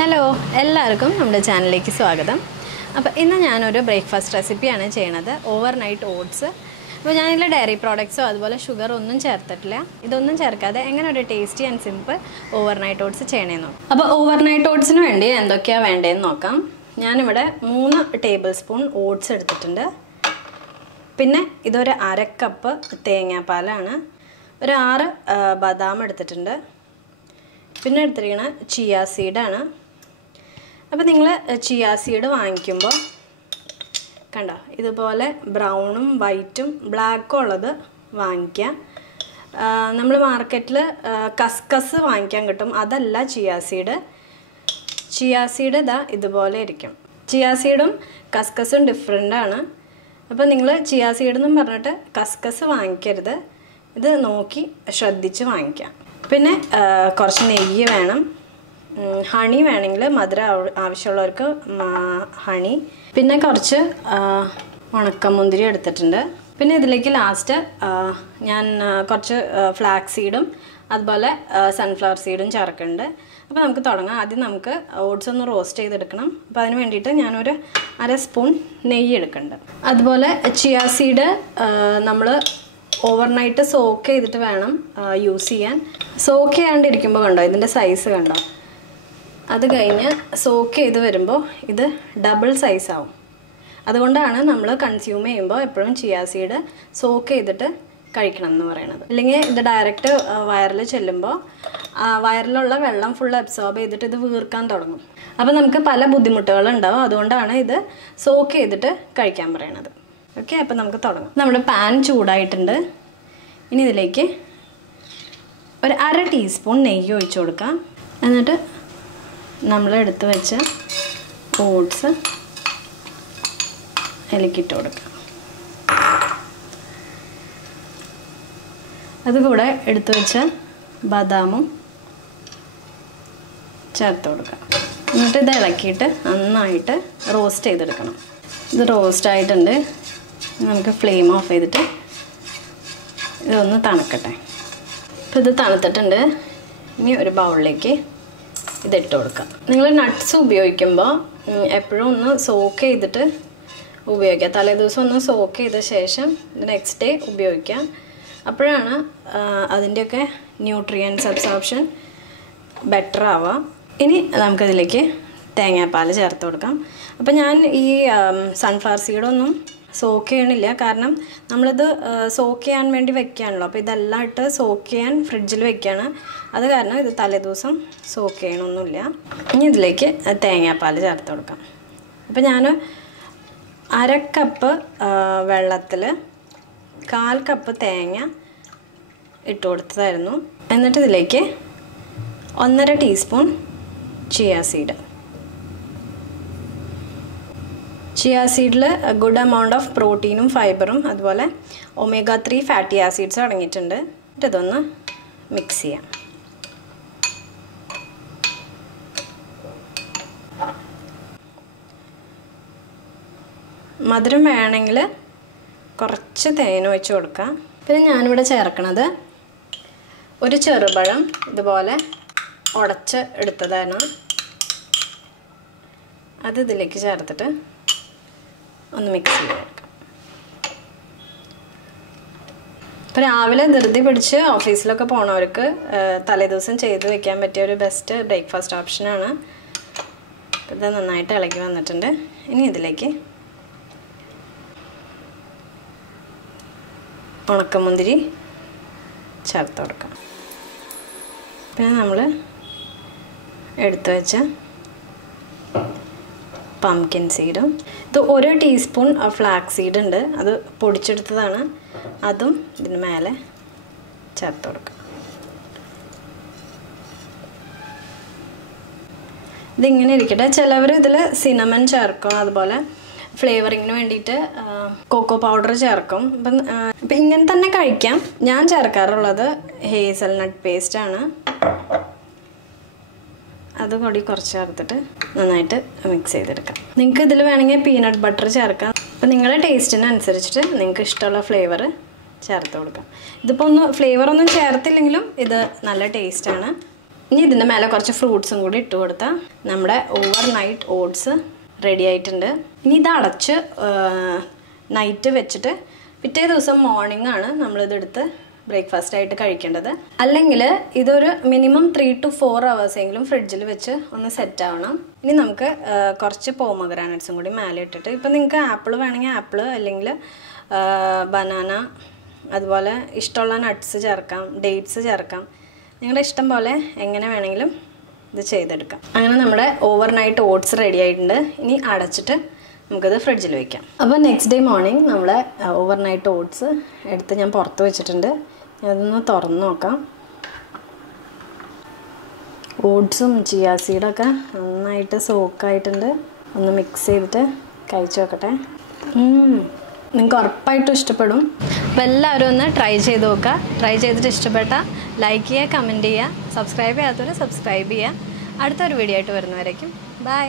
Hello എല്ലാവർക്കും നമ്മുടെ ചാനലിലേക്ക് സ്വാഗതം. അപ്പോൾ ഇന്ന് ഞാനൊരു ബ്രേക്ക്ഫാസ്റ്റ് റെസിപ്പിയാണ് ചെയ്യുന്നത്, ഓവർനൈറ്റ് ഓട്സ്. അപ്പോൾ ഞാനിതിൽ ഡയറി പ്രോഡക്ട്സോ അതുപോലെ ഷുഗർ ഒന്നും ചേർത്തിട്ടില്ല. ഇതൊന്നും ചേർക്കാതെ എങ്ങനെ ഒരു tasty and simple overnight oats ചെയ്യണമെന്ന് നോക്കാം. അപ്പോൾ ഓവർനൈറ്റ് ഓട്സിന് വേണ്ടി എന്തൊക്കെയാണ് വേണ്ടതെന്ന് നോക്കാം. ഞാനിവിടെ 3 ടേബിൾ സ്പൂൺ ഓട്സ് എടുത്തിട്ടുണ്ട്. പിന്നെ ഇതൊരു 1/2 കപ്പ് തേങ്ങാപ്പാലാണ്. ഒരു 6 ബദാം എടുത്തിട്ടുണ്ട്. പിന്നെ എടുത്തിരിക്കുന്ന ചിയ സീഡാണ്. അപ്പോൾ നിങ്ങൾ ചിയ സീഡ് വാങ്ങിക്കുമ്പോൾ കണ്ടോ ഇതുപോലെ ബ്രൗണും വൈറ്റും ബ്ലാക്കും ഉള്ളത് വാങ്ങിക്കുക. നമ്മൾ മാർക്കറ്റിൽ കസ്കസ് വാങ്ങിക്കാൻ കിട്ടും, അതല്ല ചിയ സീഡ്. ചിയ സീഡ് ഇതാ ഇതുപോലെ ഇരിക്കും. ചിയ സീഡും കസ്കസും ഡിഫറെൻ്റാണ്. അപ്പോൾ നിങ്ങൾ ചിയ സീഡെന്നും പറഞ്ഞിട്ട് കസ്കസ് വാങ്ങിക്കരുത്, ഇത് നോക്കി ശ്രദ്ധിച്ച് വാങ്ങിക്കാം. പിന്നെ കുറച്ച് നെയ്യ് വേണം, ഹണി വേണമെങ്കിൽ മധുരം ആവശ്യമുള്ളവർക്ക് ഹണി. പിന്നെ കുറച്ച് ഉണക്കമുന്തിരി എടുത്തിട്ടുണ്ട്. പിന്നെ ഇതിലേക്ക് ലാസ്റ്റ് ഞാൻ കുറച്ച് ഫ്ലാക്സ് സീഡും അതുപോലെ സൺഫ്ലവർ സീഡും ചേർക്കുന്നുണ്ട്. അപ്പോൾ നമുക്ക് തുടങ്ങാം. ആദ്യം നമുക്ക് ഓട്സ് ഒന്ന് റോസ്റ്റ് ചെയ്തെടുക്കണം. അപ്പോൾ അതിന് വേണ്ടിയിട്ട് ഞാനൊരു 1/2 സ്പൂൺ നെയ്യ് എടുക്കുന്നുണ്ട്. അതുപോലെ ചിയ സീഡ് നമ്മൾ ഓവർനൈറ്റ് സോക്ക് ചെയ്തിട്ട് വേണം യൂസ് ചെയ്യാൻ. സോക്ക് ചെയ്യാണ്ടിരിക്കുമ്പോൾ കണ്ടോ ഇതിൻ്റെ സൈസ് കണ്ടോ, അത് കഴിഞ്ഞ് സോക്ക് ചെയ്ത് വരുമ്പോൾ ഇത് ഡബിൾ സൈസ് ആവും. അതുകൊണ്ടാണ് നമ്മൾ കൺസ്യൂം ചെയ്യുമ്പോൾ എപ്പോഴും ചിയ സീഡ് സോക്ക് ചെയ്തിട്ട് കഴിക്കണം എന്ന് പറയുന്നത്. അല്ലെങ്കിൽ ഇത് ഡയറക്റ്റ് വയറിൽ ചെല്ലുമ്പോൾ വയറിലുള്ള വെള്ളം ഫുൾ അബ്സോർബ് ചെയ്തിട്ട് ഇത് വീർക്കാൻ തുടങ്ങും. അപ്പോൾ നമുക്ക് പല ബുദ്ധിമുട്ടുകളുണ്ടാവും. അതുകൊണ്ടാണ് ഇത് സോക്ക് ചെയ്തിട്ട് കഴിക്കാൻ പറയണത്. ഓക്കെ, അപ്പോൾ നമുക്ക് തുടങ്ങാം. നമ്മുടെ പാൻ ചൂടായിട്ടുണ്ട്. ഇനി ഇതിലേക്ക് ഒരു 1/2 ടീസ്പൂൺ നെയ്യ് ഒഴിച്ചു കൊടുക്കാം. എന്നിട്ട് നമ്മൾ എടുത്ത് വെച്ച ഓട്സ് അതിലേക്കിട്ട് കൊടുക്കാം. അതുകൂടെ എടുത്തു വെച്ച ബദാമും ചേർത്ത് കൊടുക്കാം. എന്നിട്ട് ഇത് ഇളക്കിയിട്ട് നന്നായിട്ട് റോസ്റ്റ് ചെയ്തെടുക്കണം. ഇത് റോസ്റ്റ് ആയിട്ടുണ്ട്. നമുക്ക് ഫ്ലെയിം ഓഫ് ചെയ്തിട്ട് ഇതൊന്ന് തണുക്കട്ടെ. അപ്പോൾ ഇത് തണുത്തിട്ടുണ്ട്. ഇനി ഒരു ബൗളിലേക്ക് ഇതിട്ട് കൊടുക്കാം. നിങ്ങൾ നട്ട്സ് ഉപയോഗിക്കുമ്പോൾ എപ്പോഴും ഒന്ന് സോക്ക് ചെയ്തിട്ട് ഉപയോഗിക്കുക. തലേദിവസം ഒന്ന് സോക്ക് ചെയ്ത ശേഷം നെക്സ്റ്റ് ഡേ ഉപയോഗിക്കാം. അപ്പോഴാണ് അതിൻ്റെയൊക്കെ ന്യൂട്രിയൻസ് അബ്സോർപ്ഷൻ ബെറ്റർ ആവുക. ഇനി നമുക്കതിലേക്ക് തേങ്ങാപ്പാൽ ചേർത്ത് കൊടുക്കാം. അപ്പോൾ ഞാൻ ഈ സൺഫ്ലവർ സീഡൊന്നും സോക്ക് ചെയ്യണില്ല, കാരണം നമ്മളിത് സോക്ക് ചെയ്യാൻ വേണ്ടി വെക്കുകയാണല്ലോ. അപ്പോൾ ഇതെല്ലാം ഇട്ട് സോക്ക് ചെയ്യാൻ ഫ്രിഡ്ജിൽ വെക്കുകയാണ്. അത് കാരണം ഇത് തലേദിവസം സോക്ക് ചെയ്യണമൊന്നുമില്ല. ഇനി ഇതിലേക്ക് തേങ്ങാപ്പാൽ ചേർത്ത് കൊടുക്കാം. അപ്പോൾ ഞാൻ 1/2 കപ്പ് വെള്ളത്തിൽ 1/4 കപ്പ് തേങ്ങ ഇട്ട് കൊടുത്തതായിരുന്നു. എന്നിട്ട് ഇതിലേക്ക് 1.5 ടീസ്പൂൺ ചിയ സീഡ്. ചിയ സീഡിൽ ഗുഡ് എമൗണ്ട് ഓഫ് പ്രോട്ടീനും ഫൈബറും അതുപോലെ ഒമേഗ 3 ഫാറ്റി ആസിഡ്സും അടങ്ങിയിട്ടുണ്ട്. എന്നിട്ട് ഇതൊന്ന് മിക്സ് ചെയ്യാം. മധുരം വേണമെങ്കിൽ കുറച്ച് തേൻ ഒഴിച്ച് കൊടുക്കാം. പിന്നെ ഞാനിവിടെ ചേർക്കണത് ഒരു ചെറുപഴം ഇതുപോലെ ഉടച്ച് എടുത്തതാണ്. അത് ഇതിലേക്ക് ചേർത്തിട്ട് ഒന്ന് മിക്സ് ചെയ്ത് കൊടുക്കാം. ഇപ്പോൾ രാവിലെ ധൃതി പിടിച്ച് ഓഫീസിലൊക്കെ പോണവർക്ക് തലേദിവസം ചെയ്ത് വെക്കാൻ പറ്റിയ ഒരു ബെസ്റ്റ് ബ്രേക്ക്ഫാസ്റ്റ് ഓപ്ഷനാണ്. ഇത് നന്നായിട്ട് ഇളക്കി വന്നിട്ടുണ്ട്. ഇനി ഇതിലേക്ക് ഉണക്കമുന്തിരി ചേർത്ത് കൊടുക്കാം. പിന്നെ നമ്മൾ എടുത്തു വെച്ച പംകിൻ സീഡും, ഇത് 1 ടീസ്പൂൺ ഫ്ലാക്സ് സീഡ് ഉണ്ട്, അത് പൊടിച്ചെടുത്തതാണ്, അതും ഇതിന് മേലെ ചേർത്ത് കൊടുക്കാം. ഇതിങ്ങനെ ഇരിക്കട്ടെ. ചിലവർ ഇതിൽ സിനമൺ ചേർക്കും, അതുപോലെ ഫ്ലേവറിങ്ങിന് വേണ്ടിയിട്ട് കൊക്കോ പൗഡർ ചേർക്കും. അപ്പം ഇങ്ങനെ തന്നെ കഴിക്കാം. ഞാൻ ചേർക്കാറുള്ളത് ഹേസൽനട്ട് പേസ്റ്റാണ്. അത് കൂടി കുറച്ച് ചേർത്തിട്ട് നന്നായിട്ട് മിക്സ് ചെയ്തെടുക്കാം. നിങ്ങൾക്ക് ഇതിൽ വേണമെങ്കിൽ പീനട്ട് ബട്ടർ ചേർക്കാം. അപ്പോൾ നിങ്ങളുടെ ടേസ്റ്റിനനുസരിച്ചിട്ട് നിങ്ങൾക്ക് ഇഷ്ടമുള്ള ഫ്ലേവർ ചേർത്ത് കൊടുക്കാം. ഇതിപ്പോൾ ഫ്ലേവറൊന്നും ചേർത്തില്ലെങ്കിലും ഇത് നല്ല ടേസ്റ്റാണ്. ഇനി ഇതിൻ്റെ മേലെ കുറച്ച് ഫ്രൂട്ട്സും കൂടി ഇട്ട് കൊടുത്താൽ നമ്മുടെ ഓവർനൈറ്റ് ഓട്സ് റെഡി ആയിട്ടുണ്ട്. ഇനി ഇത് അടച്ച് നൈറ്റ് വെച്ചിട്ട് പിറ്റേ ദിവസം മോർണിംഗ് ആണ് നമ്മളിതെടുത്ത് ബ്രേക്ക്ഫാസ്റ്റ് ആയിട്ട് കഴിക്കേണ്ടത്. അല്ലെങ്കിൽ ഇതൊരു മിനിമം 3 to 4 hours എങ്കിലും ഫ്രിഡ്ജിൽ വെച്ച് ഒന്ന് സെറ്റ് ആവണം. ഇനി നമുക്ക് കുറച്ച് പോമഗ്രാനറ്റ്സും കൂടി മേലെ ഇട്ടിട്ട്, ഇപ്പം നിങ്ങൾക്ക് ആപ്പിൾ വേണമെങ്കിൽ ആപ്പിൾ, അല്ലെങ്കിൽ ബനാന, അതുപോലെ ഇഷ്ടമുള്ള നട്ട്സ് ചേർക്കാം, ഡേറ്റ്സ് ചേർക്കാം. നിങ്ങളുടെ ഇഷ്ടം പോലെ എങ്ങനെ വേണമെങ്കിലും ഇത് ചെയ്തെടുക്കാം. അങ്ങനെ നമ്മുടെ ഓവർനൈറ്റ് ഓട്സ് റെഡി ആയിട്ടുണ്ട്. ഇനി അടച്ചിട്ട് നമുക്കത് ഫ്രിഡ്ജിൽ വയ്ക്കാം. അപ്പോൾ നെക്സ്റ്റ് ഡേ മോർണിംഗ് നമ്മളെ ഓവർനൈറ്റ് ഓട്സ് എടുത്ത് ഞാൻ പുറത്ത് വെച്ചിട്ടുണ്ട്. അതൊന്ന് തുറന്ന് നോക്കാം. ഓട്സും ചിയാ സീഡൊക്കെ നന്നായിട്ട് സോക്കായിട്ടുണ്ട്. ഒന്ന് മിക്സ് ചെയ്തിട്ട് കഴിച്ച് നോക്കട്ടെ. നിങ്ങൾക്ക് ഉറപ്പായിട്ടും ഇഷ്ടപ്പെടും. അപ്പോൾ എല്ലാവരും ഒന്ന് ട്രൈ ചെയ്ത് നോക്കുക. ട്രൈ ചെയ്തിട്ട് ഇഷ്ടപ്പെട്ടാൽ ലൈക്ക് ചെയ്യുക, കമൻറ്റ് ചെയ്യുക, സബ്സ്ക്രൈബ് ചെയ്യാത്തവർ സബ്സ്ക്രൈബ് ചെയ്യുക. അടുത്തൊരു വീഡിയോ ആയിട്ട് വരുന്നവരേക്കും ബൈ.